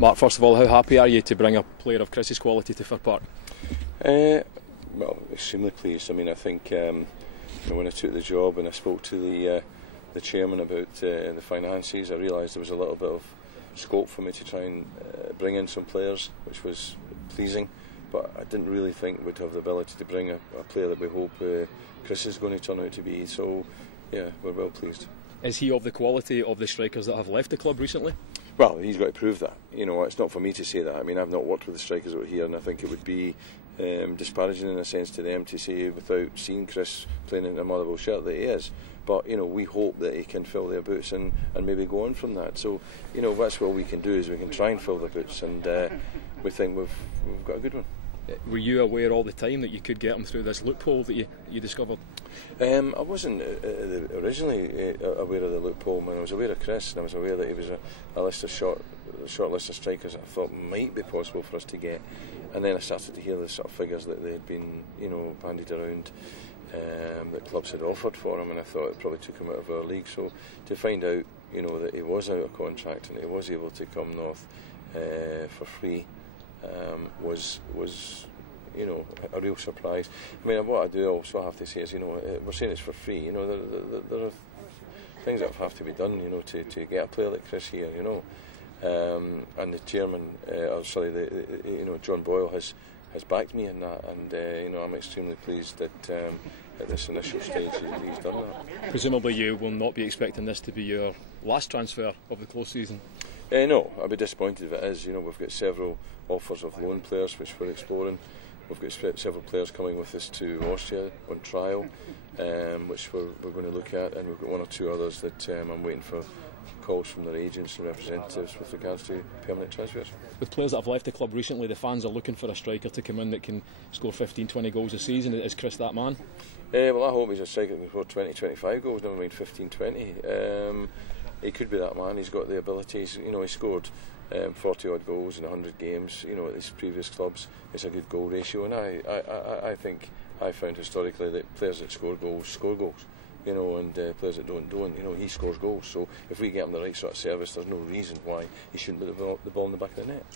Mark, first of all, how happy are you to bring a player of Chris's quality to Fir Park? Well, extremely pleased. I mean, I think when I took the job and I spoke to the chairman about the finances, I realised there was a little bit of scope for me to try and bring in some players, which was pleasing. But I didn't really think we'd have the ability to bring a player that we hope Chris is going to turn out to be. So, yeah, we're well pleased. Is he of the quality of the strikers that have left the club recently? Well, he's got to prove that. You know, it's not for me to say that. I mean, I've not worked with the strikers out here, and I think it would be disparaging in a sense to them to say, without seeing Chris playing in a Motherwell shirt, that he is. But, you know, we hope that he can fill their boots and maybe go on from that. So, you know, that's what we can do, is we can try and fill their boots, and we think we've got a good one. Were you aware all the time that you could get him through this loophole that you discovered? I wasn't originally aware of the loophole. I was aware of Chris, and I was aware that he was a list of short list of strikers that I thought might be possible for us to get. And then I started to hear the sort of figures that they had been, you know, bandied around, that clubs had offered for him, and I thought it probably took him out of our league. So to find out, you know, that he was out of contract and he was able to come north for free was you know, a real surprise. I mean, what I do also have to say is, you know, we're saying it's for free. You know, there are things that have to be done, you know, to get a player like Chris here, you know. And the chairman, you know, John Boyle has backed me in that, and you know, I'm extremely pleased that at this initial stage he's done that. Presumably you will not be expecting this to be your last transfer of the close season? No, I'd be disappointed if it is. You know, we've got several offers of loan players which we're exploring. We've got several players coming with us to Austria on trial, which we're going to look at, and we've got one or two others that I'm waiting for calls from their agents and representatives with regards to permanent transfers. With players that have left the club recently, the fans are looking for a striker to come in that can score 15-20 goals a season. Is Chris that man? Well, I hope he's a striker that can score 20-25 goals, never mind 15-20. He could be that man. He's got the abilities. You know, he scored 40 odd goals in 100 games, you know, at his previous clubs. It's a good goal ratio, and I think I found historically that players that score goals, you know, and players that don't. You know, he scores goals. So if we get him the right sort of service, there's no reason why he shouldn't put the ball in the back of the net.